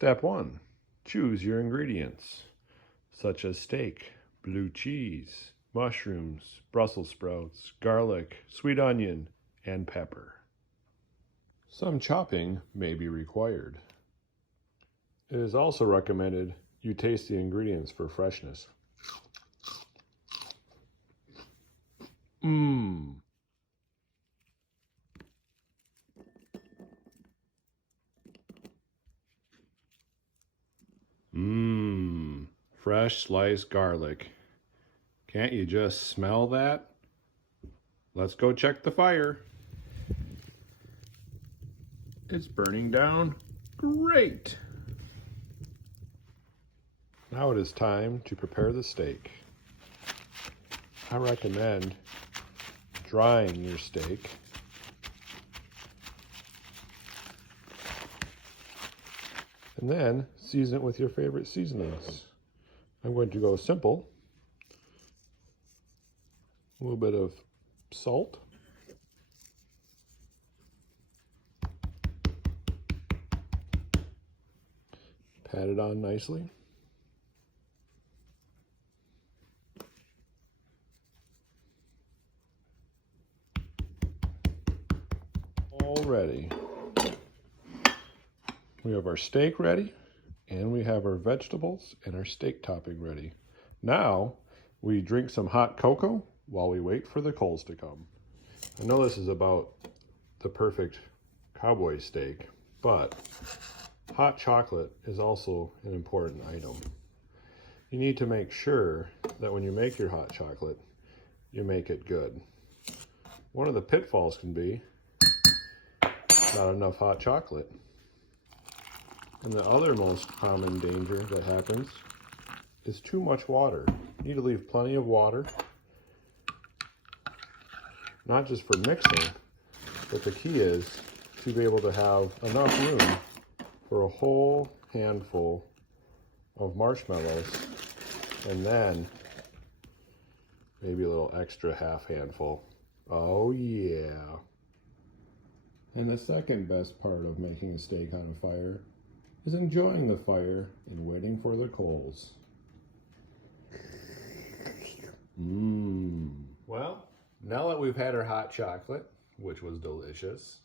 Step 1. Choose your ingredients, such as steak, blue cheese, mushrooms, Brussels sprouts, garlic, sweet onion, and pepper. Some chopping may be required. It is also recommended you taste the ingredients for freshness. Mmm. Mmm. Fresh sliced garlic. Can't you just smell that? Let's go check the fire. It's burning down. Great! Now it is time to prepare the steak. I recommend drying your steak. And then season it with your favorite seasonings. I'm going to go simple. A little bit of salt. Pat it on nicely. All ready. We have our steak ready, and we have our vegetables and our steak topping ready. Now we drink some hot cocoa while we wait for the coals to come. I know this is about the perfect cowboy steak, but hot chocolate is also an important item. You need to make sure that when you make your hot chocolate, you make it good. One of the pitfalls can be not enough hot chocolate. And the other most common danger that happens is too much water. You need to leave plenty of water, not just for mixing, but the key is to be able to have enough room for a whole handful of marshmallows, and then maybe a little extra half handful. Oh yeah. And the second best part of making a steak on a fire is enjoying the fire and waiting for the coals. Mmm. Well, now that we've had our hot chocolate, which was delicious,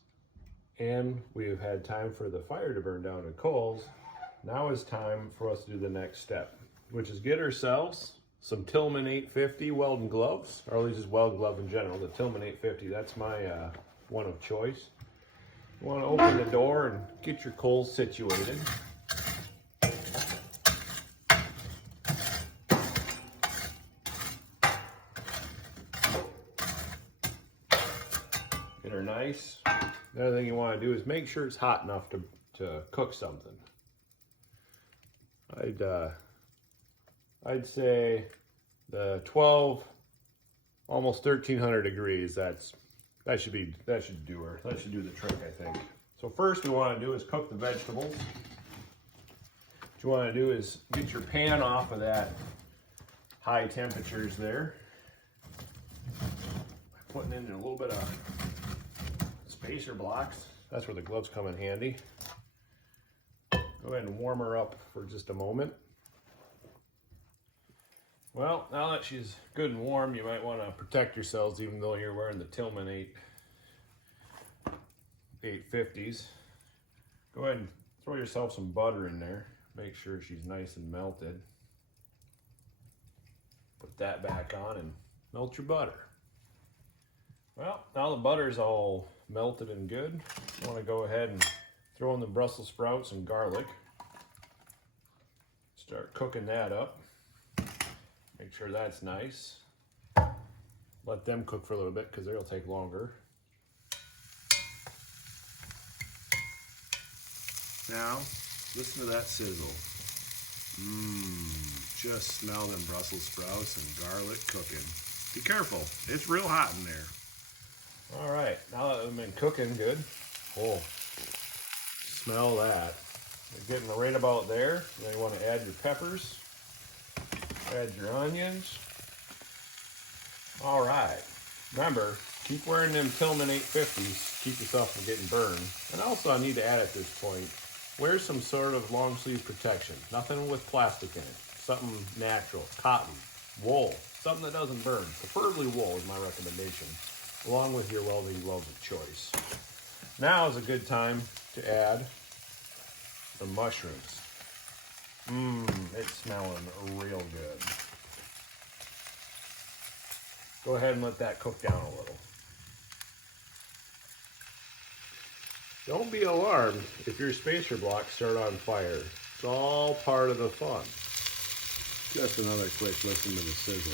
and we've had time for the fire to burn down the coals, now is time for us to do the next step, which is get ourselves some Tillman 850 welding gloves, or at least just welding glove in general. The Tillman 850, that's my one of choice. You want to open the door and get your coals situated. Get her nice. The other thing you want to do is make sure it's hot enough to cook something. I'd say the 12, almost 1300 degrees. That should do her. That should do the trick, I think. So first we want to do is cook the vegetables. What you want to do is get your pan off of that high temperatures there. Putting in a little bit of spacer blocks. That's where the gloves come in handy. Go ahead and warm her up for just a moment. Well, now that she's good and warm, you might want to protect yourselves even though you're wearing the Tillman 850s. Go ahead and throw yourself some butter in there. Make sure she's nice and melted. Put that back on and melt your butter. Well, now the butter's all melted and good. You want to go ahead and throw in the Brussels sprouts and garlic. Start cooking that up. Make sure that's nice. Let them cook for a little bit because they'll take longer. Now, listen to that sizzle. Just smell them Brussels sprouts and garlic cooking. Be careful, it's real hot in there. All right, now that they've been cooking good, oh, smell that. They're getting right about there. Then you want to add your peppers. Add your onions. All right. Remember, keep wearing them Tillman 850s. Keep yourself from getting burned. And also I need to add at this point, wear some sort of long sleeve protection. Nothing with plastic in it. Something natural, cotton, wool, something that doesn't burn. Preferably wool is my recommendation, along with your welding gloves of choice. Now is a good time to add the mushrooms. It's smelling real good. Go ahead and let that cook down a little. Don't be alarmed if your spacer blocks start on fire. It's all part of the fun. Just another quick listen to the sizzle.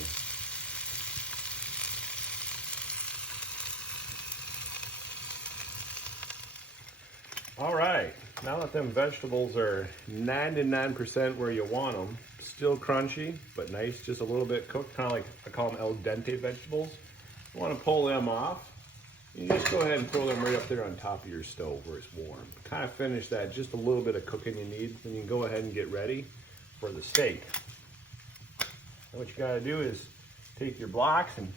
All right, now that them vegetables are 99% where you want them, still crunchy, but nice, just a little bit cooked, kind of like I call them al dente vegetables. You want to pull them off. You just go ahead and throw them right up there on top of your stove where it's warm. Kind of finish that, just a little bit of cooking you need, then you can go ahead and get ready for the steak. And what you got to do is take your blocks and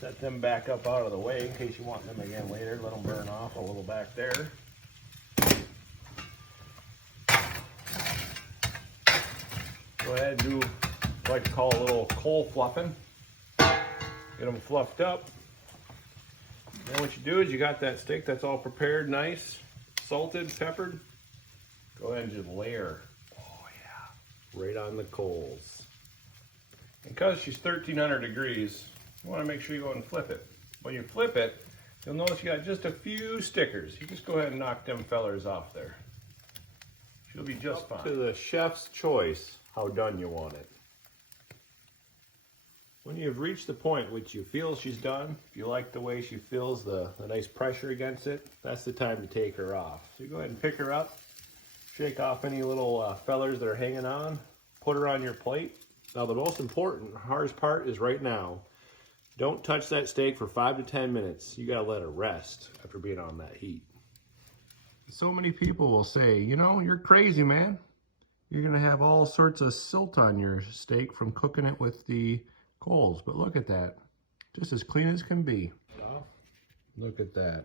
set them back up out of the way in case you want them again later. Let them burn off a little back there. Go ahead and do what I like to call a little coal fluffing. Get them fluffed up. Then what you do is you got that steak that's all prepared, nice, salted, peppered. Go ahead and just layer, oh yeah, right on the coals. And because she's 1300 degrees, you want to make sure you go ahead and flip it. When you flip it, you'll notice you got just a few stickers. You just go ahead and knock them fellers off there. She'll be just fine. To the chef's choice, how done you want it. When you've reached the point which you feel she's done, if you like the way she feels the nice pressure against it, that's the time to take her off. So you go ahead and pick her up, shake off any little fellers that are hanging on, put her on your plate. Now the most important, hardest part is right now. Don't touch that steak for 5 to 10 minutes. You gotta let it rest after being on that heat. So many people will say, you know, you're crazy, man. You're gonna have all sorts of silt on your steak from cooking it with the coals, but look at that. Just as clean as can be. Look at that.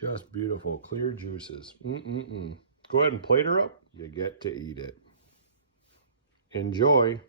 Just beautiful, clear juices. Go ahead and plate her up. You get to eat it. Enjoy.